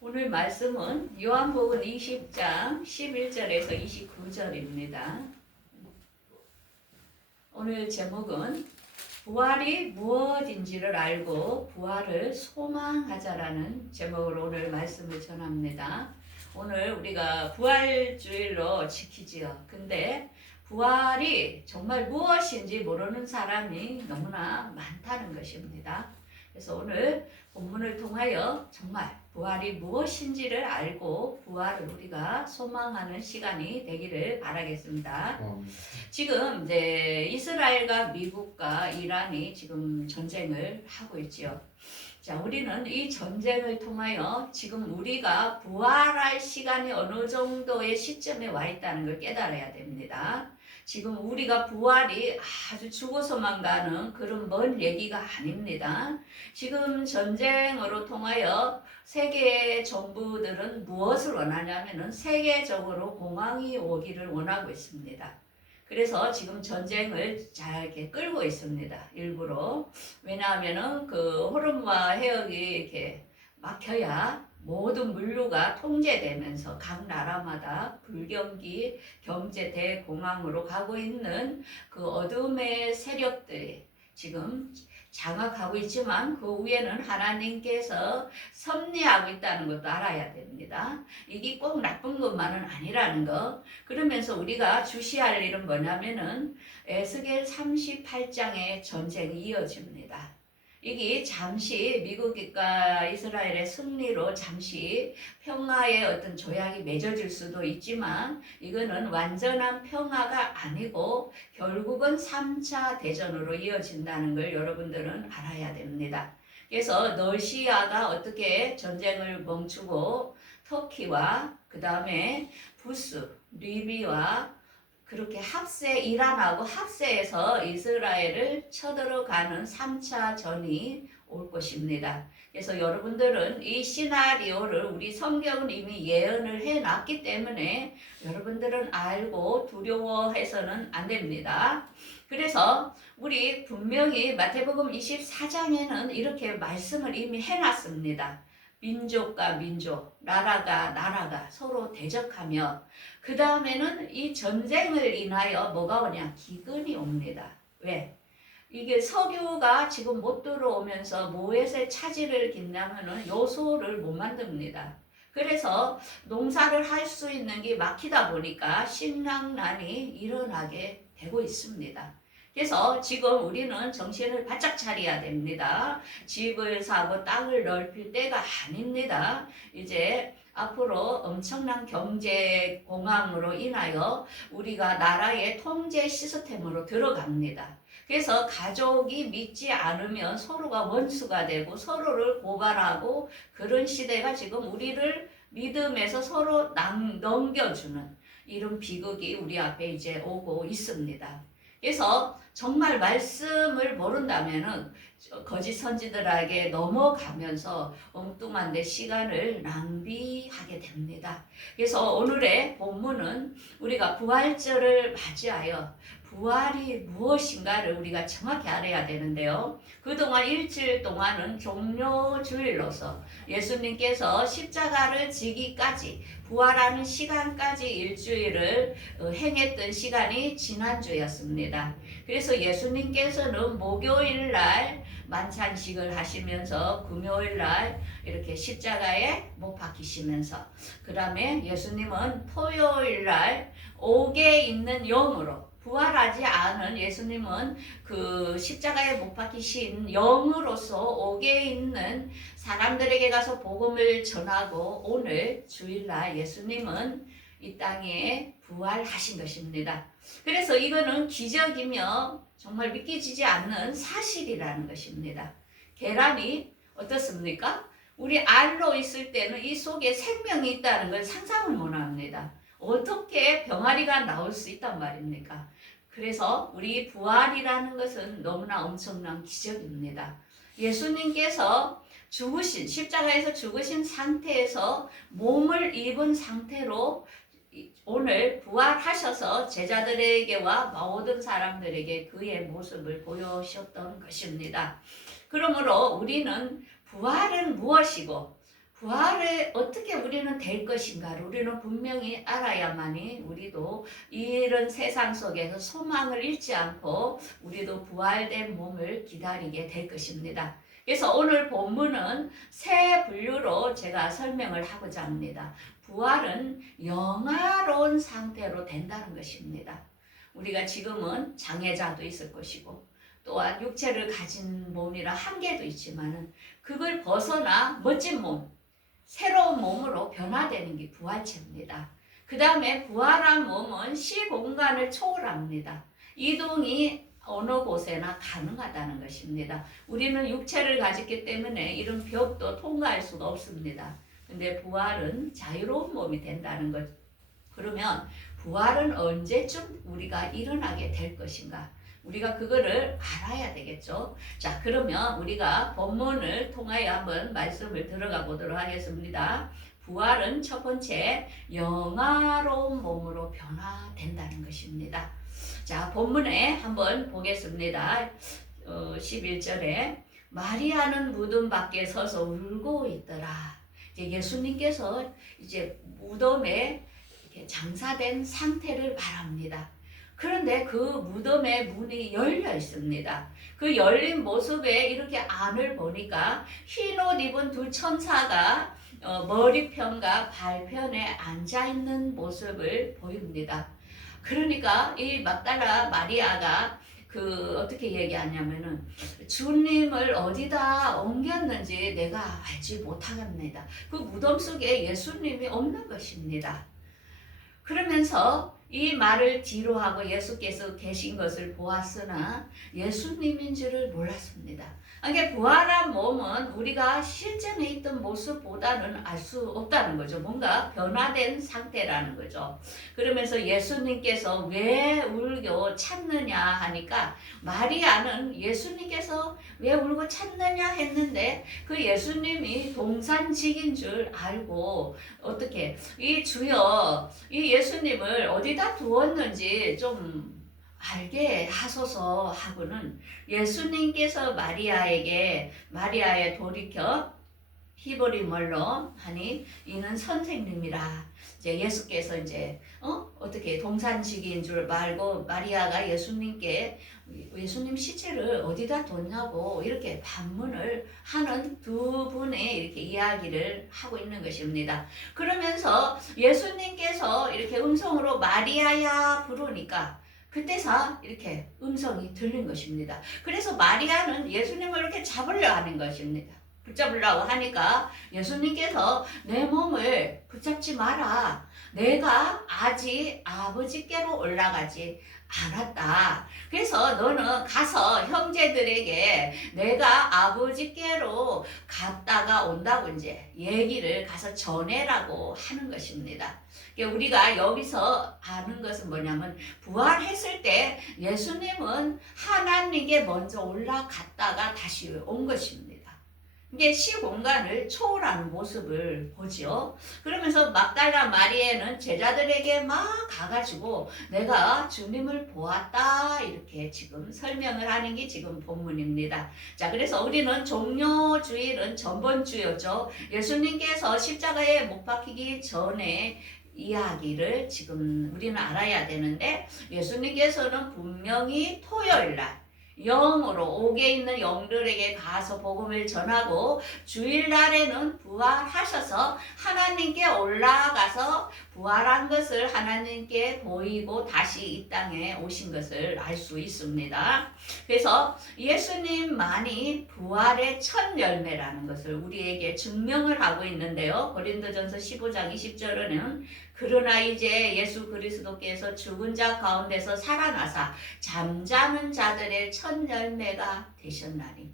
오늘 말씀은 요한복음 20장 11절에서 29절입니다. 오늘 제목은 부활이 무엇인지를 알고 부활을 소망하자라는 제목으로 오늘 말씀을 전합니다. 오늘 우리가 부활주일로 지키지요. 근데 부활이 정말 무엇인지 모르는 사람이 너무나 많다는 것입니다. 그래서 오늘 본문을 통하여 정말 부활이 무엇인지를 알고 부활을 우리가 소망하는 시간이 되기를 바라겠습니다. 지금 이제 이스라엘과 미국과 이란이 지금 전쟁을 하고 있지요. 자, 우리는 이 전쟁을 통하여 지금 우리가 부활할 시간이 어느 정도의 시점에 와 있다는 걸 깨달아야 됩니다. 지금 우리가 부활이 아주 죽어서만 가는 그런 먼 얘기가 아닙니다. 지금 전쟁으로 통하여 세계 정부들은 무엇을 원하냐면은 세계적으로 공황이 오기를 원하고 있습니다. 그래서 지금 전쟁을 잘 이렇게 끌고 있습니다. 일부러. 왜냐하면은 그 호르무와 해역이 이렇게 막혀야 모든 물류가 통제되면서 각 나라마다 불경기 경제 대공황으로 가고 있는 그 어둠의 세력들이 지금 장악하고 있지만 그 위에는 하나님께서 섭리하고 있다는 것도 알아야 됩니다. 이게 꼭 나쁜 것만은 아니라는 거. 그러면서 우리가 주시할 일은 뭐냐면은 에스겔 38장의 전쟁이 이어집니다. 이게 잠시 미국과 이스라엘의 승리로 잠시 평화의 어떤 조약이 맺어질 수도 있지만 이거는 완전한 평화가 아니고 결국은 3차 대전으로 이어진다는 걸 여러분들은 알아야 됩니다. 그래서 러시아가 어떻게 전쟁을 멈추고 터키와 그 다음에 부스, 리비와 그렇게 이란하고 합세해서 이스라엘을 쳐들어가는 3차 전이 올 것입니다. 그래서 여러분들은 이 시나리오를 우리 성경은 이미 예언을 해놨기 때문에 여러분들은 알고 두려워해서는 안 됩니다. 그래서 우리 분명히 마태복음 24장에는 이렇게 말씀을 이미 해놨습니다. 민족과 민족, 나라가 서로 대적하며 그 다음에는 이 전쟁을 인하여 뭐가 오냐? 기근이 옵니다. 왜? 이게 석유가 지금 못 들어오면서 무엇에 차질을 빚냐면은 요소를 못 만듭니다. 그래서 농사를 할 수 있는 게 막히다 보니까 식량난이 일어나게 되고 있습니다. 그래서 지금 우리는 정신을 바짝 차려야 됩니다. 집을 사고 땅을 넓힐 때가 아닙니다. 이제 앞으로 엄청난 경제 공황으로 인하여 우리가 나라의 통제 시스템으로 들어갑니다. 그래서 가족이 믿지 않으면 서로가 원수가 되고 서로를 고발하고 그런 시대가 지금 우리를 믿음에서 서로 넘겨주는 이런 비극이 우리 앞에 이제 오고 있습니다. 그래서 정말 말씀을 모른다면은 거짓 선지들에게 넘어가면서 엉뚱한 내 시간을 낭비하게 됩니다. 그래서 오늘의 본문은 우리가 부활절을 맞이하여 부활이 무엇인가를 우리가 정확히 알아야 되는데요. 그동안 일주일 동안은 종료주일로서 예수님께서 십자가를 지기까지 부활하는 시간까지 일주일을 행했던 시간이 지난주였습니다. 그래서 예수님께서는 목요일 날 만찬식을 하시면서 금요일 날 이렇게 십자가에 못 박히시면서 그 다음에 예수님은 토요일 날 옥에 있는 영으로 부활하지 않은 예수님은 그 십자가에 못 박히신 영으로서 옥에 있는 사람들에게 가서 복음을 전하고 오늘 주일날 예수님은 이 땅에 부활하신 것입니다. 그래서 이거는 기적이며 정말 믿기지 않는 사실이라는 것입니다. 계란이 어떻습니까? 우리 알로 있을 때는 이 속에 생명이 있다는 걸 상상을 못 합니다. 어떻게 병아리가 나올 수 있단 말입니까? 그래서 우리 부활이라는 것은 너무나 엄청난 기적입니다. 예수님께서 십자가에서 죽으신 상태에서 몸을 입은 상태로 오늘 부활하셔서 제자들에게와 모든 사람들에게 그의 모습을 보여주셨던 것입니다. 그러므로 우리는 부활은 무엇이고 부활에 어떻게 우리는 될 것인가를 우리는 분명히 알아야만이 우리도 이런 세상 속에서 소망을 잃지 않고 우리도 부활된 몸을 기다리게 될 것입니다. 그래서 오늘 본문은 세 분류로 제가 설명을 하고자 합니다. 부활은 영화로운 상태로 된다는 것입니다. 우리가 지금은 장애자도 있을 것이고 또한 육체를 가진 몸이라 한계도 있지만은 그걸 벗어나 멋진 몸, 새로운 몸으로 변화되는 게 부활체입니다. 그 다음에 부활한 몸은 시공간을 초월합니다. 이동이 어느 곳에나 가능하다는 것입니다. 우리는 육체를 가졌기 때문에 이런 벽도 통과할 수가 없습니다. 근데 부활은 자유로운 몸이 된다는 것. 그러면 부활은 언제쯤 우리가 일어나게 될 것인가? 우리가 그거를 알아야 되겠죠. 자, 그러면 우리가 본문을 통하여 한번 말씀을 들어가 보도록 하겠습니다. 부활은 첫 번째 영화로운 몸으로 변화된다는 것입니다. 자, 본문에 한번 보겠습니다. 11절에 마리아는 무덤 밖에 서서 울고 있더라. 예수님께서 이제 무덤에 장사된 상태를 말합니다. 그런데 그 무덤의 문이 열려 있습니다. 그 열린 모습에 이렇게 안을 보니까 흰 옷 입은 두 천사가 머리편과 발편에 앉아있는 모습을 보입니다. 그러니까 이 막달라 마리아가 어떻게 얘기하냐면은 주님을 어디다 옮겼는지 내가 알지 못하겠습니다. 그 무덤 속에 예수님이 없는 것입니다. 그러면서 이 말을 뒤로 하고 예수께서 계신 것을 보았으나 예수님인 줄을 몰랐습니다. 그러니까 부활한 몸은 우리가 실전에 있던 모습보다는 알 수 없다는 거죠. 뭔가 변화된 상태라는 거죠. 그러면서 예수님께서 왜 울고 찾느냐 하니까 마리아는 예수님께서 왜 울고 찾느냐 했는데 그 예수님이 동산직인 줄 알고 어떻게 이 주여 이 예수님을 어디다 두었는지 좀 알게 하소서 하고는 예수님께서 마리아에 돌이켜 히브리 말로 하니 이는 선생님이라. 이제 예수께서 이제 어떻게 동산직인 줄 말고 마리아가 예수님께 예수님 시체를 어디다 뒀냐고 이렇게 반문을 하는 두 분의 이렇게 이야기를 하고 있는 것입니다. 그러면서 예수님께서 이렇게 음성으로 마리아야 부르니까 그때서 이렇게 음성이 들린 것입니다. 그래서 마리아는 예수님을 이렇게 잡으려 하는 것입니다. 붙잡으려고 하니까 예수님께서 내 몸을 붙잡지 마라. 내가 아직 아버지께로 올라가지 않았다. 그래서 너는 가서 형제들에게 내가 아버지께로 갔다가 온다고 이제 얘기를 가서 전해라고 하는 것입니다. 우리가 여기서 아는 것은 뭐냐면 부활했을 때 예수님은 하나님께 먼저 올라갔다가 다시 온 것입니다. 이게 시공간을 초월하는 모습을 보죠. 그러면서 막달라 마리아는 제자들에게 막 가가지고 내가 주님을 보았다 이렇게 지금 설명을 하는 게 지금 본문입니다. 자, 그래서 우리는 종료주일은 전번주였죠. 예수님께서 십자가에 못 박히기 전에 이야기를 지금 우리는 알아야 되는데 예수님께서는 분명히 토요일날 영으로 옥에 있는 영들에게 가서 복음을 전하고 주일날에는 부활하셔서 하나님께 올라가서 부활한 것을 하나님께 보이고 다시 이 땅에 오신 것을 알 수 있습니다. 그래서 예수님만이 부활의 첫 열매라는 것을 우리에게 증명을 하고 있는데요. 고린도전서 15장 20절에는 그러나 이제 예수 그리스도께서 죽은 자 가운데서 살아나사 잠자는 자들의 첫 열매가 되셨나니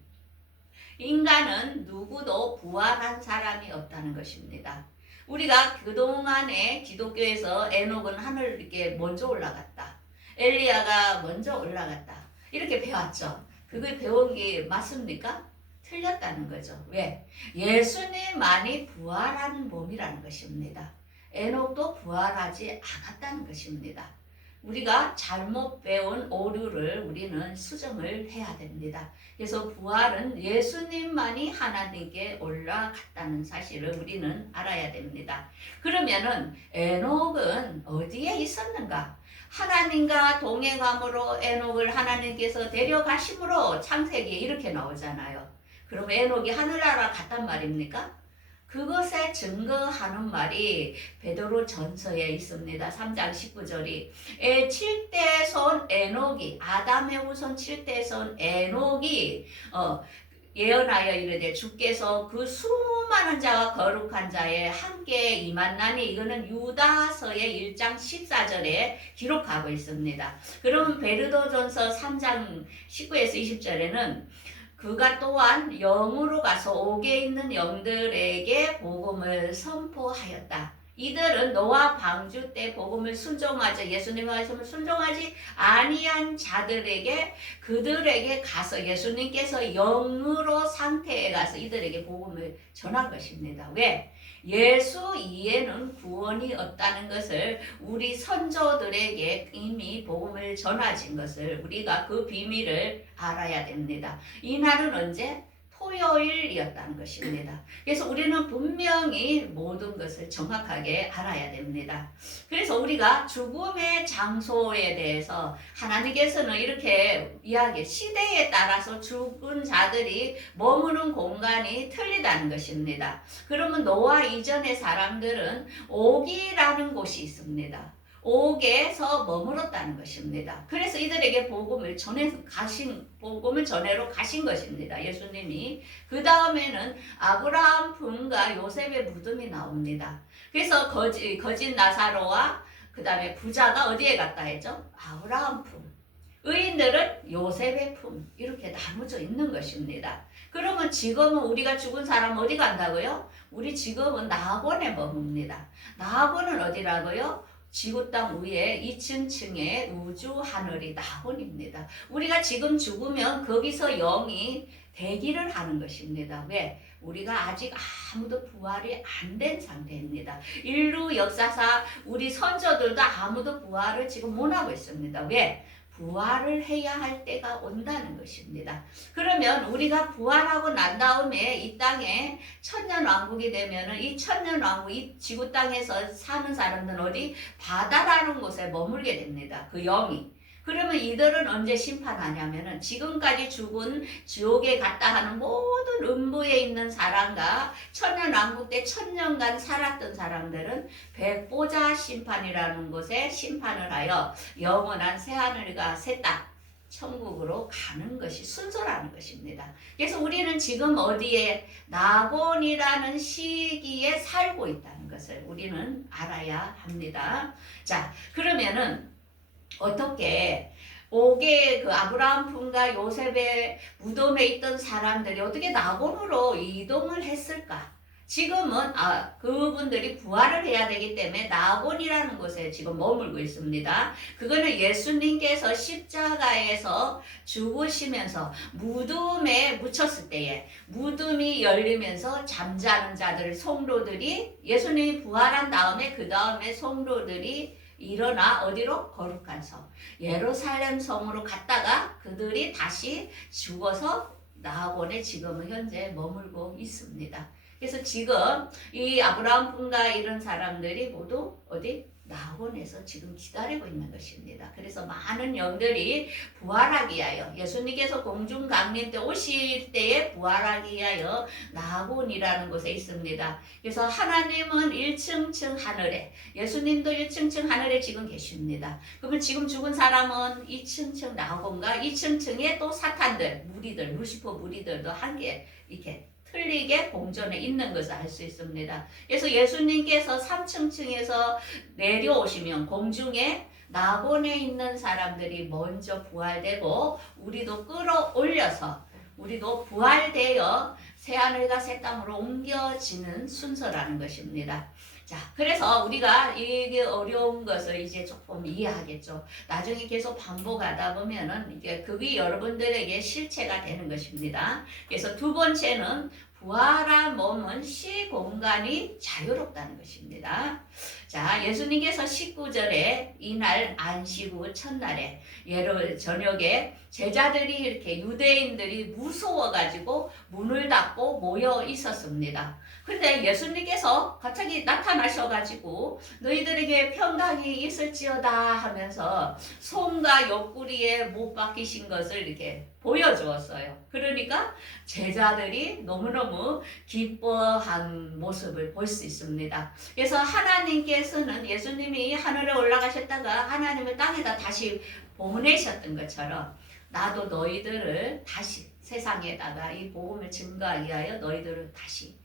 인간은 누구도 부활한 사람이 없다는 것입니다. 우리가 그동안에 기독교에서 에녹은 하늘 이렇게 먼저 올라갔다. 엘리야가 먼저 올라갔다. 이렇게 배웠죠. 그걸 배운 게 맞습니까? 틀렸다는 거죠. 왜? 예수님만이 부활한 몸이라는 것입니다. 에녹도 부활하지 않았다는 것입니다. 우리가 잘못 배운 오류를 우리는 수정을 해야 됩니다. 그래서 부활은 예수님만이 하나님께 올라갔다는 사실을 우리는 알아야 됩니다. 그러면은 에녹은 어디에 있었는가? 하나님과 동행함으로 에녹을 하나님께서 데려가심으로 창세기에 이렇게 나오잖아요. 그럼 에녹이 하늘나라 갔단 말입니까? 그것에 증거하는 말이 베드로 전서에 있습니다. 3장 19절이 7대 손 에녹이 아담의 후손 7대 손 에녹이 예언하여 이르되 주께서 그 수많은 자와 거룩한 자에 함께 임한나니 이거는 유다서의 1장 14절에 기록하고 있습니다. 그럼 베드로전서 3장 19에서 20절에는 그가 또한 영으로 가서 옥에 있는 영들에게 복음을 선포하였다. 이들은 노아 방주 때 복음을 순종하지 예수님의 말씀을 순종하지 아니한 자들에게 그들에게 가서 예수님께서 영으로 상태에 가서 이들에게 복음을 전한 것입니다. 왜? 예수 이에는 구원이 없다는 것을 우리 선조들에게 이미 복음을 전하신 것을 우리가 그 비밀을 알아야 됩니다. 이날은 언제? 토요일이었다는 것입니다. 그래서 우리는 분명히 모든 것을 정확하게 알아야 됩니다. 그래서 우리가 죽음의 장소에 대해서 하나님께서는 이렇게 이야기, 시대에 따라서 죽은 자들이 머무는 공간이 틀리다는 것입니다. 그러면 노아 이전의 사람들은 옥이라는 곳이 있습니다. 옥에서 머물렀다는 것입니다. 그래서 이들에게 복음을 전해러 가신 것입니다. 예수님이. 그 다음에는 아브라함 품과 요셉의 무덤이 나옵니다. 그래서 거짓 나사로와 그 다음에 부자가 어디에 갔다 했죠? 아브라함 품. 의인들은 요셉의 품. 이렇게 나눠져 있는 것입니다. 그러면 지금은 우리가 죽은 사람 어디 간다고요? 우리 지금은 낙원에 머뭅니다. 낙원은 어디라고요? 지구 땅 위에 2층층의 우주 하늘이 낙원입니다. 우리가 지금 죽으면 거기서 영이 대기를 하는 것입니다. 왜? 우리가 아직 아무도 부활이 안 된 상태입니다. 인류 역사상 우리 선조들도 아무도 부활을 지금 못 하고 있습니다. 왜? 부활을 해야 할 때가 온다는 것입니다. 그러면 우리가 부활하고 난 다음에 이 땅에 천년왕국이 되면은 이 천년왕국, 이 지구 땅에서 사는 사람들은 어디? 바다라는 곳에 머물게 됩니다. 그 영이. 그러면 이들은 언제 심판하냐면은 지금까지 죽은 지옥에 갔다 하는 모든 음부에 있는 사람과 천년왕국 때 천년간 살았던 사람들은 백보자 심판이라는 곳에 심판을 하여 영원한 새하늘과 새 땅 천국으로 가는 것이 순서라는 것입니다. 그래서 우리는 지금 어디에 낙원이라는 시기에 살고 있다는 것을 우리는 알아야 합니다. 자, 그러면은 어떻게 옥에 그 아브라함 품과 요셉의 무덤에 있던 사람들이 어떻게 낙원으로 이동을 했을까? 지금은 그분들이 부활을 해야 되기 때문에 낙원이라는 곳에 지금 머물고 있습니다. 그거는 예수님께서 십자가에서 죽으시면서 무덤에 묻혔을 때에 무덤이 열리면서 잠자는 자들 성도들이 예수님이 부활한 다음에 그 다음에 성도들이 일어나 어디로? 거룩한 성 예루살렘 성으로 갔다가 그들이 다시 죽어서 낙원에 지금은 현재 머물고 있습니다. 그래서 지금 이 아브라함 품과 이런 사람들이 모두 어디? 낙원에서 지금 기다리고 있는 것입니다. 그래서 많은 영들이 부활하기 위하여 예수님께서 공중 강림 때 오실 때에 부활하기 위하여 낙원이라는 곳에 있습니다. 그래서 하나님은 1층층 하늘에 예수님도 1층층 하늘에 지금 계십니다. 그러면 지금 죽은 사람은 2층층 낙원과 2층층에 또 사탄들 무리들 루시퍼 무리들도 함께 이렇게 틀리게 공전에 있는 것을 알 수 있습니다. 그래서 예수님께서 3층층에서 내려오시면 공중에 낙원에 있는 사람들이 먼저 부활되고 우리도 끌어올려서 우리도 부활되어 새하늘과 새 땅으로 옮겨지는 순서라는 것입니다. 자, 그래서 우리가 이게 어려운 것을 이제 조금 이해하겠죠. 나중에 계속 반복하다 보면은 이게 그게 여러분들에게 실체가 되는 것입니다. 그래서 두 번째는 부활한 몸은 시공간이 자유롭다는 것입니다. 자, 예수님께서 19절에 이날 안식 후 첫날에 저녁에 제자들이 이렇게 유대인들이 무서워가지고 문을 닫고 모여 있었습니다. 근데 예수님께서 갑자기 나타나셔가지고 너희들에게 평강이 있을지어다 하면서 손과 옆구리에 못 박히신 것을 이렇게 보여주었어요. 그러니까 제자들이 너무너무 기뻐한 모습을 볼 수 있습니다. 그래서 하나님께서는 예수님이 하늘에 올라가셨다가 하나님을 땅에다 다시 보내셨던 것처럼 나도 너희들을 다시 세상에다가 이 복음을 증거하기 위하여 너희들을 다시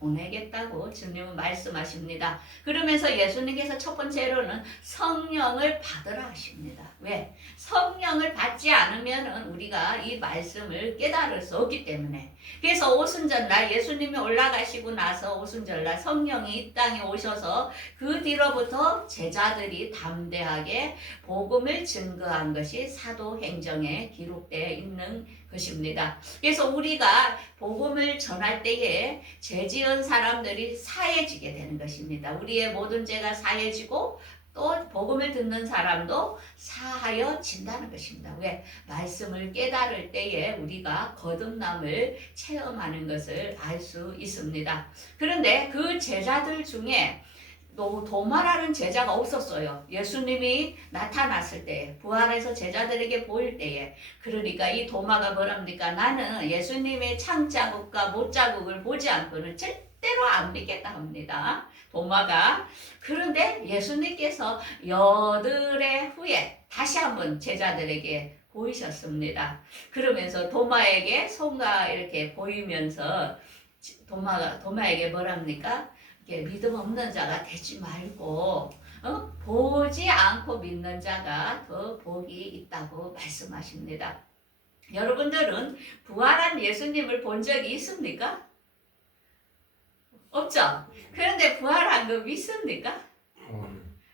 보내겠다고 주님은 말씀하십니다. 그러면서 예수님께서 첫 번째로는 성령을 받으라 하십니다. 왜? 성령을 받지 않으면 우리가 이 말씀을 깨달을 수 없기 때문에. 그래서 오순절날 예수님이 올라가시고 나서 오순절날 성령이 이 땅에 오셔서 그 뒤로부터 제자들이 담대하게 복음을 증거한 것이 사도행전에 기록되어 있는 것입니다. 그래서 우리가 복음을 전할 때에 죄 지은 사람들이 사해지게 되는 것입니다. 우리의 모든 죄가 사해지고 또 복음을 듣는 사람도 사하여진다는 것입니다. 왜? 말씀을 깨달을 때에 우리가 거듭남을 체험하는 것을 알 수 있습니다. 그런데 그 제자들 중에 도마라는 제자가 없었어요. 예수님이 나타났을 때, 부활해서 제자들에게 보일 때에. 그러니까 이 도마가 뭐랍니까? 나는 예수님의 창자국과 못자국을 보지 않고는 절대로 안 믿겠다 합니다. 도마가. 그런데 예수님께서 여드레 후에 다시 한번 제자들에게 보이셨습니다. 그러면서 도마에게 손과 이렇게 보이면서 도마에게 뭐랍니까? 믿음 없는 자가 되지 말고 보지 않고 믿는 자가 더 복이 있다고 말씀하십니다. 여러분들은 부활한 예수님을 본 적이 있습니까? 없죠? 그런데 부활한 거 믿습니까?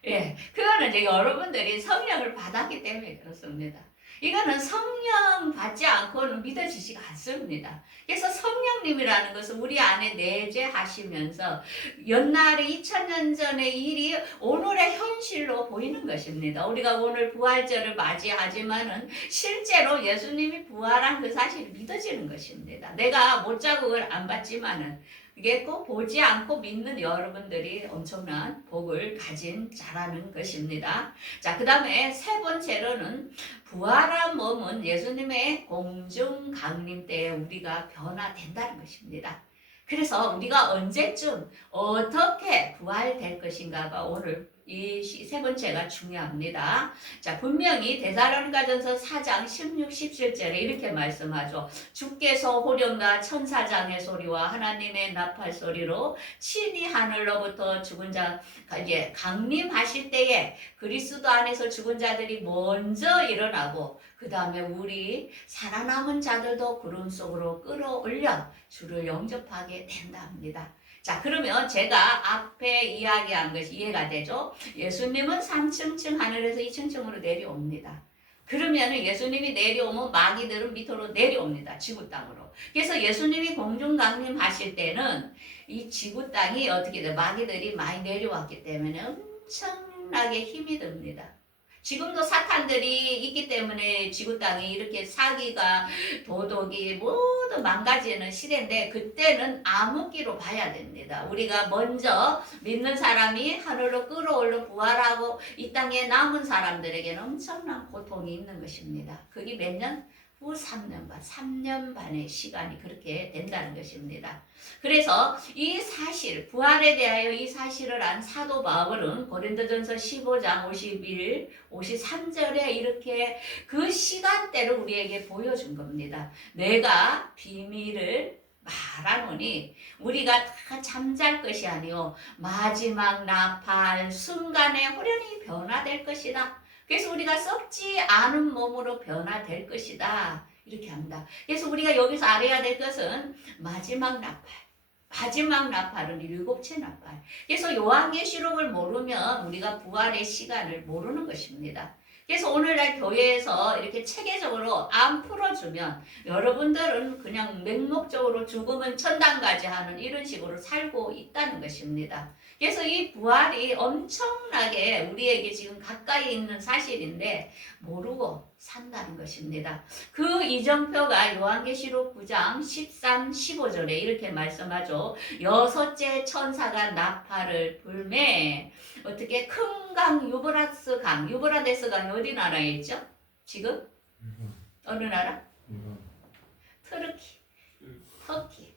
예, 그거는 이제 여러분들이 성령을 받았기 때문에 그렇습니다. 이거는 성령 받지 않고는 믿어지지가 않습니다. 그래서 성령님이라는 것은 우리 안에 내재하시면서 옛날에 2000년 전의 일이 오늘의 현실로 보이는 것입니다. 우리가 오늘 부활절을 맞이하지만은 실제로 예수님이 부활한 그 사실이 믿어지는 것입니다. 내가 못자국을 안 받지만은 이게 꼭 보지 않고 믿는 여러분들이 엄청난 복을 가진 자라는 것입니다. 자, 그 다음에 세 번째로는 부활한 몸은 예수님의 공중 강림 때에 우리가 변화된다는 것입니다. 그래서 우리가 언제쯤 어떻게 부활될 것인가가 오늘 이 세 번째가 중요합니다. 자, 분명히 데살로니가전서 4장 16, 17절에 이렇게 말씀하죠. 주께서 호령과 천사장의 소리와 하나님의 나팔 소리로 친히 하늘로부터 죽은 자 이제 강림하실 때에 그리스도 안에서 죽은 자들이 먼저 일어나고 그 다음에 우리 살아남은 자들도 구름 속으로 끌어올려 주를 영접하게 된답니다. 자, 그러면 제가 앞에 이야기한 것이 이해가 되죠? 예수님은 3층층 하늘에서 2층층으로 내려옵니다. 그러면 예수님이 내려오면 마귀들은 밑으로 내려옵니다. 지구 땅으로. 그래서 예수님이 공중 강림하실 때는 이 지구 땅이 어떻게 돼? 마귀들이 많이 내려왔기 때문에 엄청나게 힘이 듭니다. 지금도 사탄들이 있기 때문에 지구 땅이 이렇게 사기가 도덕이 모두 망가지는 시대인데 그때는 암흑기로 봐야 됩니다. 우리가 먼저 믿는 사람이 하늘로 끌어올려 부활하고 이 땅에 남은 사람들에게는 엄청난 고통이 있는 것입니다. 그게 몇 년? 후 3년 반의 시간이 그렇게 된다는 것입니다. 그래서 이 사실, 부활에 대하여 이 사실을 안 사도 바울은 고린도전서 15장 51, 53절에 이렇게 그 시간대를 우리에게 보여준 겁니다. 내가 비밀을 말하노니 우리가 다 잠잘 것이 아니요 마지막 나팔 순간에 호련히 변화될 것이다. 그래서 우리가 썩지 않은 몸으로 변화될 것이다. 이렇게 합니다. 그래서 우리가 여기서 알아야 될 것은 마지막 나팔. 마지막 나팔은 7째 나팔. 그래서 요한계시록을 모르면 우리가 부활의 시간을 모르는 것입니다. 그래서 오늘날 교회에서 이렇게 체계적으로 안 풀어주면 여러분들은 그냥 맹목적으로 죽으면 천당 가지 하는 이런 식으로 살고 있다는 것입니다. 그래서 이 부활이 엄청나게 우리에게 지금 가까이 있는 사실인데 모르고 산다는 것입니다. 그 이정표가 요한계시록 9장 13, 15절에 이렇게 말씀하죠. 여섯째 천사가 나팔을 불매 어떻게 큰 강 유브라스 강, 유브라데스 강이 어디 나라에 있죠? 지금? 어느 나라? 터키,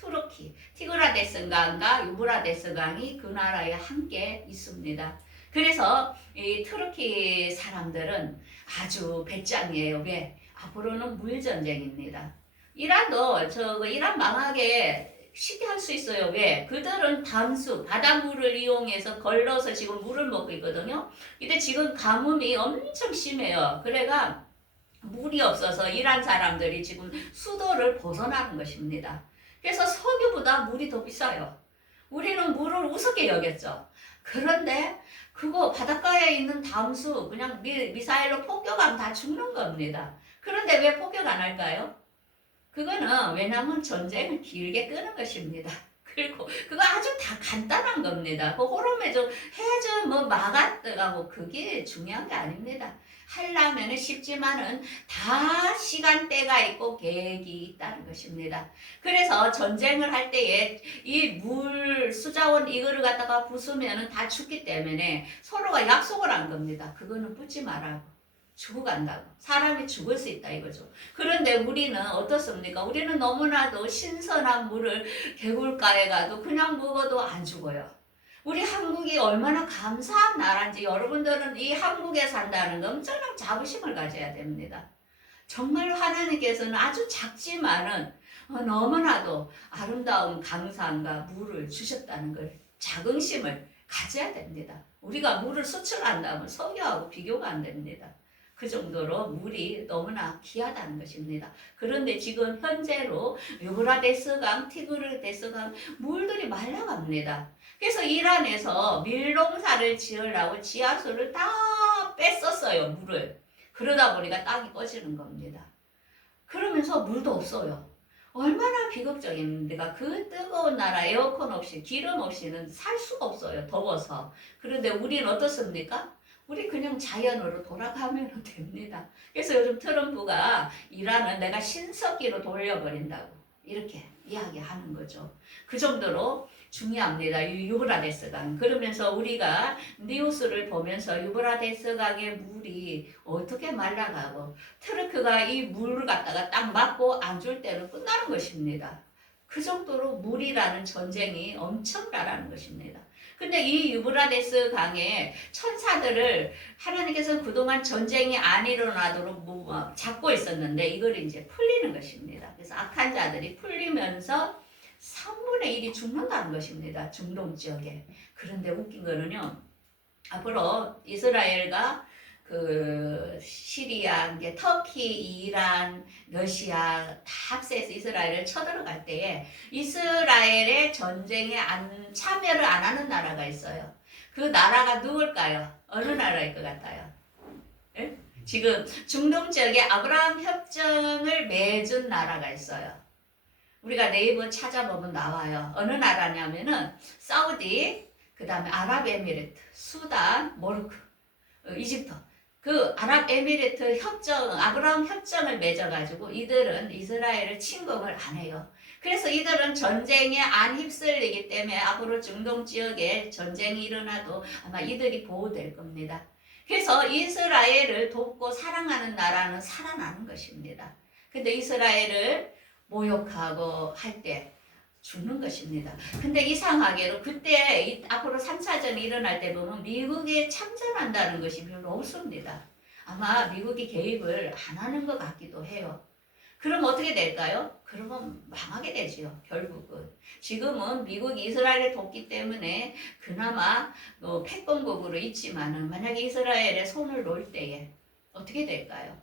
투르키, 티그라데스 강과 유브라데스 강이 그 나라에 함께 있습니다. 그래서 이 투르키 사람들은 아주 배짱이에요. 왜? 앞으로는 물전쟁입니다. 이란도 이란 망하게 쉽게 할 수 있어요. 왜? 그들은 담수, 바닷물을 이용해서 걸러서 지금 물을 먹고 있거든요. 근데 지금 가뭄이 엄청 심해요. 그래가 물이 없어서 이란 사람들이 지금 수도를 벗어나는 것입니다. 그래서 석유보다 물이 더 비싸요. 우리는 물을 우습게 여겼죠. 그런데 그거 바닷가에 있는 담수 그냥 미사일로 폭격하면 다 죽는 겁니다. 그런데 왜 폭격 안 할까요? 그거는 왜냐하면 전쟁을 길게 끄는 것입니다. 그리고 그거 아주 다 간단한 겁니다. 그 호르메 좀 해저 막았다고 그게 중요한 게 아닙니다. 하려면 쉽지만은 다 시간대가 있고 계획이 있다는 것입니다. 그래서 전쟁을 할 때에 이 물 수자원 이거를 갖다가 부수면은 다 죽기 때문에 서로가 약속을 한 겁니다. 그거는 붙지 말라고. 죽어간다고. 사람이 죽을 수 있다 이거죠. 그런데 우리는 어떻습니까? 우리는 너무나도 신선한 물을 개울가에 가도 그냥 먹어도 안 죽어요. 우리 한국이 얼마나 감사한 나라인지 여러분들은 이 한국에 산다는 거 엄청난 자부심을 가져야 됩니다. 정말 하나님께서는 아주 작지만은 너무나도 아름다운 강산과 물을 주셨다는 걸 자긍심을 가져야 됩니다. 우리가 물을 수출한다면 석유하고 비교가 안 됩니다. 그 정도로 물이 너무나 귀하다는 것입니다. 그런데 지금 현재로 유브라데스강, 티그르데스강 물들이 말라갑니다. 그래서 이란에서 밀농사를 지으려고 지하수를 다 뺐었어요, 물을. 그러다 보니까 땅이 꺼지는 겁니다. 그러면서 물도 없어요. 얼마나 비극적입니까? 그 뜨거운 나라 에어컨 없이 기름 없이는 살 수가 없어요, 더워서. 그런데 우리는 어떻습니까? 우리 그냥 자연으로 돌아가면 됩니다. 그래서 요즘 트럼프가 이란은 내가 신석기로 돌려버린다고 이렇게 이야기하는 거죠. 그 정도로 중요합니다. 유브라데스 강. 그러면서 우리가 뉴스를 보면서 유브라데스 강의 물이 어떻게 말라가고 트르크가 이 물을 갖다가 딱 맞고 안 줄 때는 끝나는 것입니다. 그 정도로 물이라는 전쟁이 엄청나라는 것입니다. 근데 이 유브라데스 강에 천사들을 하나님께서 그동안 전쟁이 안 일어나도록 잡고 있었는데 이걸 이제 풀리는 것입니다. 그래서 악한 자들이 풀리면서 3분의 1이 죽는다는 것입니다. 중동 지역에. 그런데 웃긴 거는요. 앞으로 이스라엘과 그 시리아, 이제 터키, 이란, 러시아 다 합세해서 이스라엘을 쳐들어갈 때에 이스라엘의 전쟁에 참여를 안 하는 나라가 있어요. 그 나라가 누굴까요? 어느 나라일 것 같아요? 예? 지금 중동 지역에 아브라함 협정을 맺은 나라가 있어요. 우리가 네이버 찾아보면 나와요. 어느 나라냐면은 사우디, 그 다음에 아랍에미리트, 수단, 모로코, 이집트. 그 아랍에미리트 협정, 아브라함 협정을 맺어가지고 이들은 이스라엘을 침공을 안 해요. 그래서 이들은 전쟁에 안 휩쓸리기 때문에 앞으로 중동 지역에 전쟁이 일어나도 아마 이들이 보호될 겁니다. 그래서 이스라엘을 돕고 사랑하는 나라는 살아나는 것입니다. 근데 이스라엘을 모욕하고 할 때 죽는 것입니다. 근데 이상하게도 그때 앞으로 3차전이 일어날 때 보면 미국이 참전한다는 것이 별로 없습니다. 아마 미국이 개입을 안 하는 것 같기도 해요. 그럼 어떻게 될까요? 그러면 망하게 되지요, 결국은. 지금은 미국이 이스라엘을 돕기 때문에 그나마 패권국으로 있지만은 만약에 이스라엘에 손을 놓을 때에 어떻게 될까요?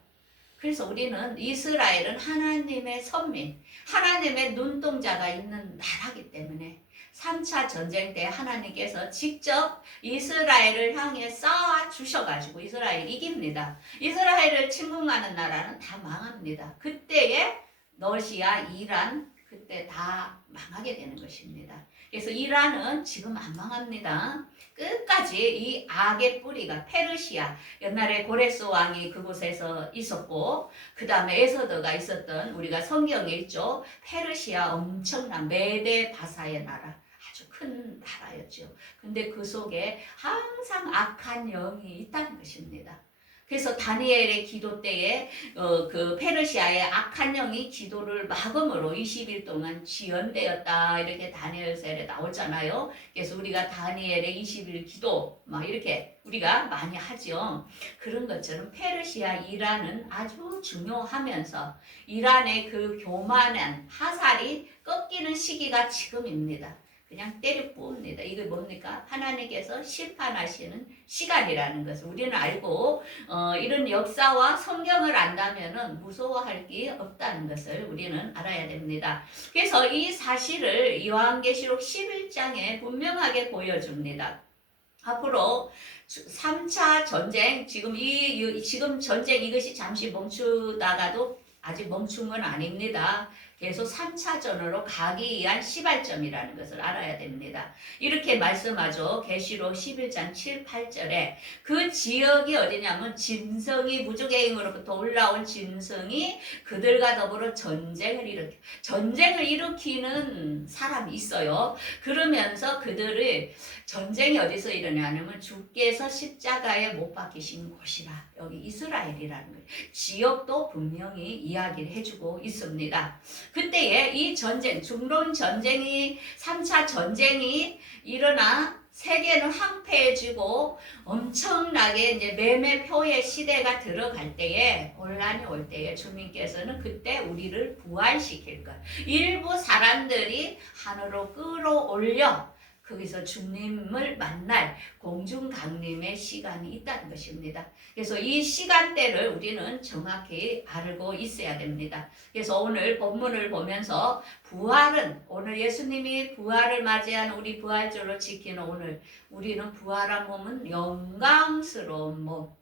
그래서 우리는 이스라엘은 하나님의 선민, 하나님의 눈동자가 있는 나라기 때문에 3차 전쟁 때 하나님께서 직접 이스라엘을 향해 쌓아 주셔가지고 이스라엘이 이깁니다. 이스라엘을 침공하는 나라는 다 망합니다. 그때에 러시아, 이란 그때 다 망하게 되는 것입니다. 그래서 이란은 지금 안 망합니다. 끝까지 이 악의 뿌리가 페르시아, 옛날에 고레스 왕이 그곳에서 있었고 그 다음에 에서드가 있었던 우리가 성경에 있죠. 페르시아 엄청난 메데 바사의 나라, 아주 큰 나라였죠. 근데 그 속에 항상 악한 영이 있다는 것입니다. 그래서 다니엘의 기도 때에 그 페르시아의 악한 영이 기도를 막음으로 20일 동안 지연되었다 이렇게 다니엘서에 나오잖아요. 그래서 우리가 다니엘의 20일 기도 막 이렇게 우리가 많이 하죠. 그런 것처럼 페르시아 이란은 아주 중요하면서 이란의 그 교만한 화살이 꺾이는 시기가 지금입니다. 그냥 때려 부읍니다. 이게 뭡니까? 하나님께서 심판하시는 시간이라는 것을 우리는 알고 이런 역사와 성경을 안다면 무서워할 게 없다는 것을 우리는 알아야 됩니다. 그래서 이 사실을 요한계시록 11장에 분명하게 보여줍니다. 앞으로 3차 전쟁, 지금 전쟁 이것이 잠시 멈추다가도 아직 멈춘 건 아닙니다. 계속 3차전으로 가기 위한 시발점이라는 것을 알아야 됩니다. 이렇게 말씀하죠. 계시록 11장 7, 8절에 그 지역이 어디냐면 진성이 무주개인으로부터 올라온 진성이 그들과 더불어 전쟁을 일으키는 사람이 있어요. 그러면서 그들을 전쟁이 어디서 일어나냐면 주께서 십자가에 못 박히신 곳이라. 여기 이스라엘이라는 거예요. 지역도 분명히 이야기를 해주고 있습니다. 그때에 이 전쟁, 중동 전쟁이 3차 전쟁이 일어나 세계는 황폐해지고 엄청나게 이제 매매표의 시대가 들어갈 때에 혼란이 올 때에 주님께서는 그때 우리를 부활시킬 것. 일부 사람들이 하늘로 끌어올려 거기서 주님을 만날 공중강림의 시간이 있다는 것입니다. 그래서 이 시간대를 우리는 정확히 알고 있어야 됩니다. 그래서 오늘 본문을 보면서 부활은 오늘 예수님이 부활을 맞이하는 우리 부활절로 지키는 오늘 우리는 부활한 몸은 영광스러운 몸,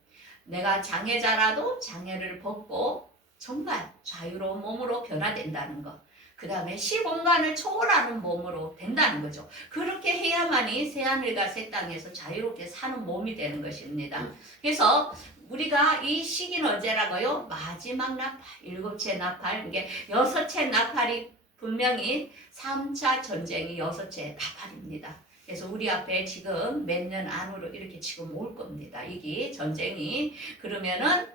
내가 장애자라도 장애를 벗고 정말 자유로운 몸으로 변화된다는 것. 그 다음에 시공간을 초월하는 몸으로 된다는 거죠. 그렇게 해야만이 새하늘과 새 땅에서 자유롭게 사는 몸이 되는 것입니다. 그래서 우리가 이 시기는 언제라고요? 마지막 나팔, 7채 나팔, 이게 6채 나팔이 분명히 3차 전쟁이 6채 나팔입니다. 그래서 우리 앞에 지금 몇 년 안으로 이렇게 지금 올 겁니다. 이게 전쟁이. 그러면은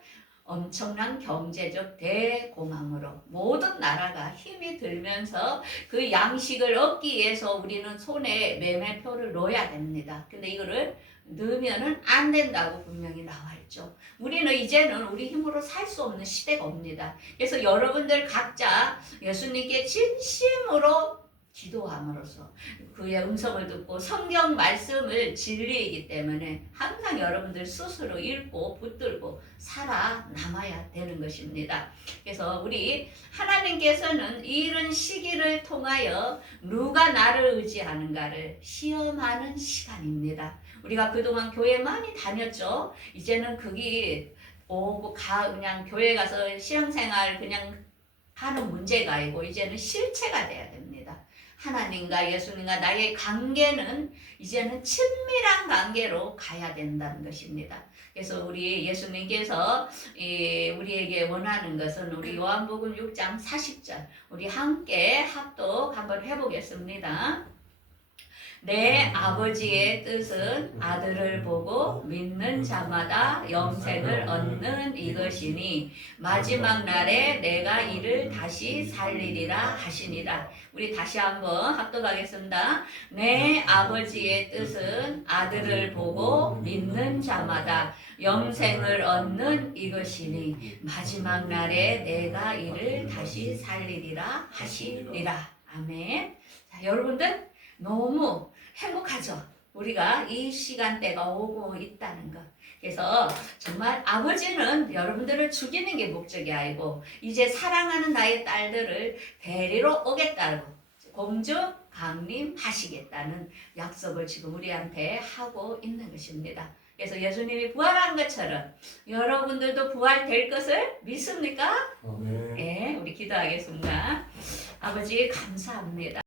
엄청난 경제적 대공황으로 모든 나라가 힘이 들면서 그 양식을 얻기 위해서 우리는 손에 매매표를 넣어야 됩니다. 근데 이거를 넣으면은 안 된다고 분명히 나와 있죠. 우리는 이제는 우리 힘으로 살 수 없는 시대가 옵니다. 그래서 여러분들 각자 예수님께 진심으로 기도함으로써 그의 음성을 듣고 성경 말씀을 진리이기 때문에 항상 여러분들 스스로 읽고 붙들고 살아남아야 되는 것입니다. 그래서 우리 하나님께서는 이런 시기를 통하여 누가 나를 의지하는가를 시험하는 시간입니다. 우리가 그동안 교회 많이 다녔죠. 이제는 그게 그냥 교회 가서 신앙생활 그냥 하는 문제가 아니고 이제는 실체가 돼야 됩니다. 하나님과 예수님과 나의 관계는 이제는 친밀한 관계로 가야 된다는 것입니다. 그래서 우리 예수님께서 우리에게 원하는 것은 우리 요한복음 6장 40절 우리 함께 합독 한번 해보겠습니다. 내 아버지의 뜻은 아들을 보고 믿는 자마다 영생을 얻는 이것이니 마지막 날에 내가 이를 다시 살리리라 하시니라. 우리 다시 한번 합독하겠습니다. 내 아버지의 뜻은 아들을 보고 믿는 자마다 영생을 얻는 이것이니 마지막 날에 내가 이를 다시 살리리라 하시니라. 아멘. 자, 여러분들 너무 행복하죠. 우리가 이 시간대가 오고 있다는 것. 그래서 정말 아버지는 여러분들을 죽이는 게 목적이 아니고 이제 사랑하는 나의 딸들을 데리러 오겠다고 공중 강림하시겠다는 약속을 지금 우리한테 하고 있는 것입니다. 그래서 예수님이 부활한 것처럼 여러분들도 부활될 것을 믿습니까? 아멘. 네, 우리 기도하겠습니다. 아버지 감사합니다.